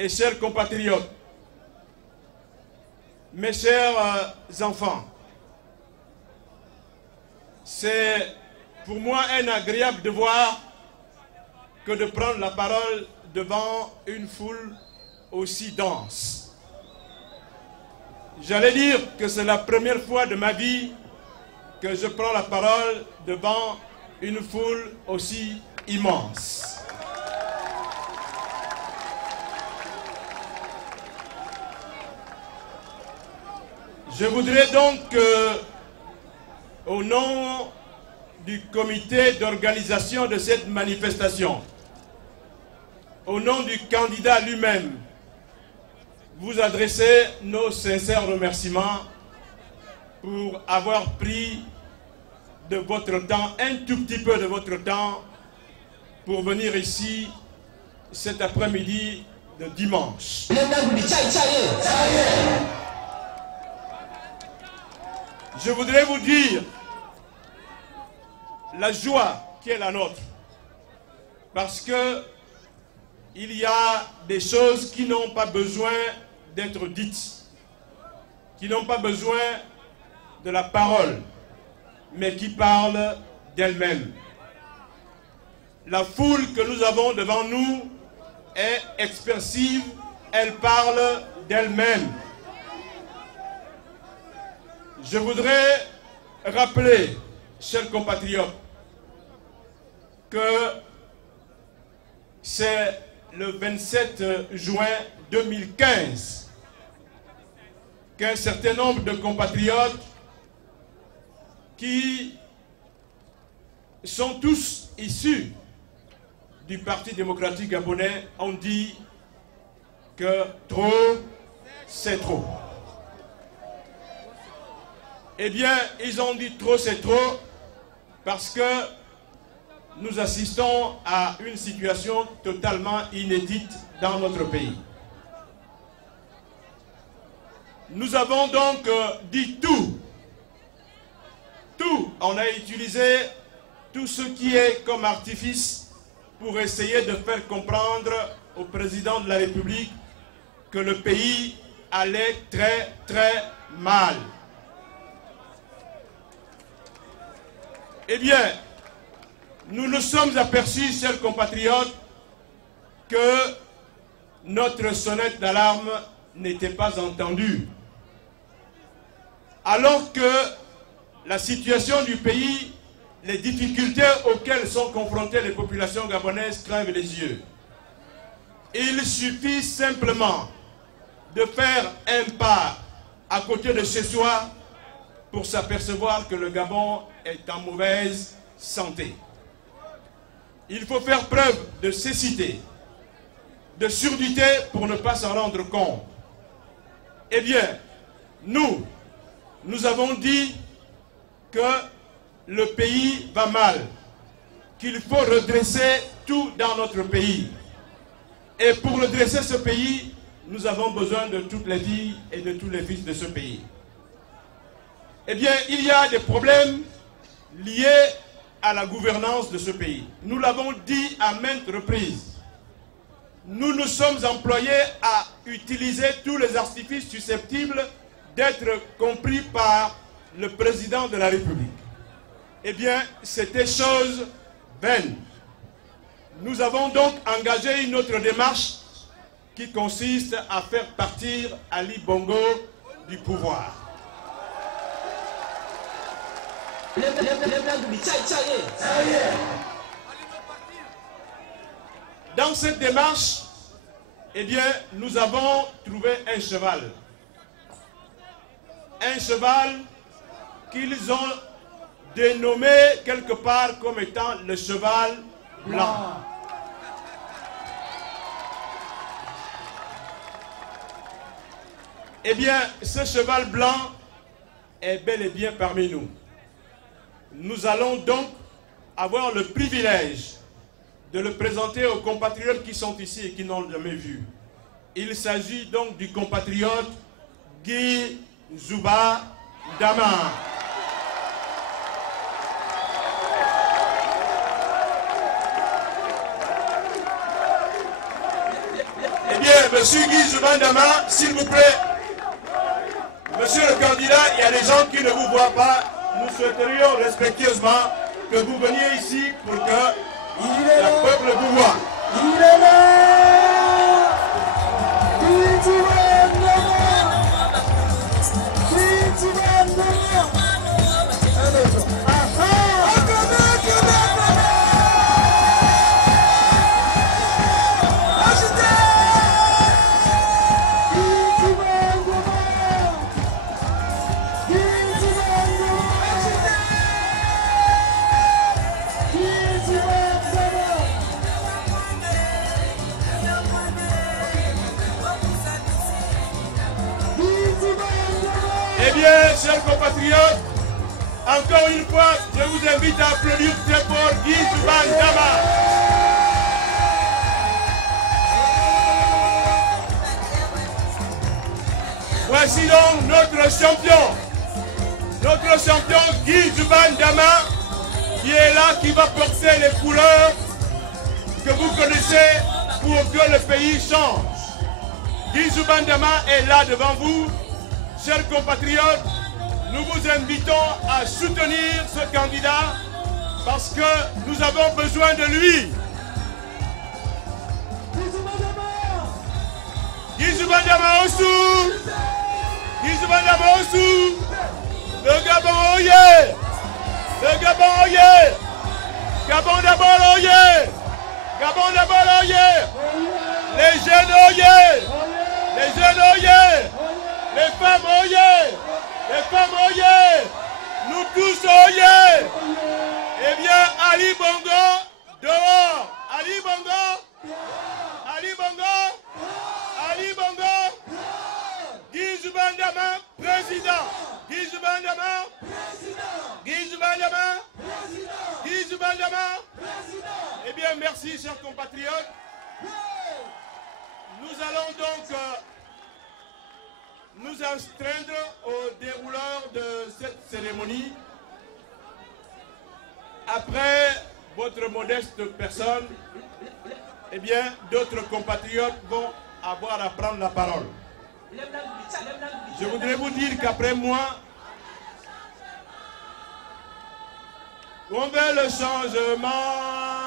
et chers compatriotes, mes chers enfants, c'est pour moi un agréable devoir que de prendre la parole devant une foule aussi dense. J'allais dire que c'est la première fois de ma vie que je prends la parole devant une foule aussi immense. Je voudrais donc, au nom du comité d'organisation de cette manifestation, au nom du candidat lui-même, vous adresser nos sincères remerciements pour avoir pris de votre temps, un tout petit peu de votre temps, pour venir ici cet après-midi de dimanche. Je voudrais vous dire la joie qui est la nôtre, parce que il y a des choses qui n'ont pas besoin d'être dites, qui n'ont pas besoin de la parole, mais qui parlent d'elles-mêmes. La foule que nous avons devant nous est expressive, elle parle d'elle-même. Je voudrais rappeler, chers compatriotes, que c'est le 27 juin 2015 qu'un certain nombre de compatriotes qui sont tous issus du Parti démocratique gabonais ont dit que trop, c'est trop. Eh bien, ils ont dit trop, c'est trop, parce que nous assistons à une situation totalement inédite dans notre pays. Nous avons donc dit tout. On a utilisé tout ce qui est comme artifice pour essayer de faire comprendre au président de la République que le pays allait très, très mal. Eh bien, nous nous sommes aperçus, chers compatriotes, que notre sonnette d'alarme n'était pas entendue. Alors que la situation du pays, les difficultés auxquelles sont confrontées les populations gabonaises crèvent les yeux. Il suffit simplement de faire un pas à côté de chez soi pour s'apercevoir que le Gabon est en mauvaise santé. Il faut faire preuve de cécité, de surdité pour ne pas s'en rendre compte. Eh bien, nous avons dit que le pays va mal, qu'il faut redresser tout dans notre pays. Et pour redresser ce pays, nous avons besoin de toutes les filles et de tous les fils de ce pays. Eh bien, il y a des problèmes liés à la gouvernance de ce pays. Nous l'avons dit à maintes reprises. Nous nous sommes employés à utiliser tous les artifices susceptibles d'être compris par le président de la République. Eh bien, c'était chose vaine. Nous avons donc engagé une autre démarche qui consiste à faire partir Ali Bongo du pouvoir. Dans cette démarche, eh bien, nous avons trouvé un cheval. Un cheval qu'ils ont dénommé quelque part comme étant le cheval blanc. Eh bien, ce cheval blanc est bel et bien parmi nous. Nous allons donc avoir le privilège de le présenter aux compatriotes qui sont ici et qui n'ont jamais vu. Il s'agit donc du compatriote Guy Zouba Dama. Eh bien, Monsieur Guy Zoubandama, s'il vous plaît. Monsieur le candidat, il y a des gens qui ne vous voient pas. Nous souhaiterions respectueusement que vous veniez ici pour que le peuple vous voie. Il est là. Guy Zoubandama. Guy Zoubandama. Eh bien, chers compatriotes, encore une fois, je vous invite à applaudir très fort Guy Zoubandama. Voici donc notre champion Guy Zoubandama, qui est là, qui va porter les couleurs que vous connaissez pour que le pays change. Guy Zoubandama est là devant vous. Chers compatriotes, nous vous invitons à soutenir ce candidat parce que nous avons besoin de lui. Guy Zoubandama Ossou, Guy Zoubandama Ossou, le Gabon Oye, le Gabon Oye, Gabon d'abord Oye, Gabon d'abord Oye, les jeunes Oye, les jeunes Oye. Les femmes oyez! Les femmes oyez! Nous tous oyez! Eh bien, Ali Bongo, dehors! Ali Bongo! Ali Bongo! Ali Bongo! Guy Zoubandama, président! Guy Zoubandama! Guy Zoubandama! Guy Zoubandama! Eh bien, merci, chers compatriotes. Nous allons donc nous astreindre au dérouleur de cette cérémonie. Après votre modeste personne, eh bien, d'autres compatriotes vont avoir à prendre la parole. Je voudrais vous dire qu'après moi, on veut le changement.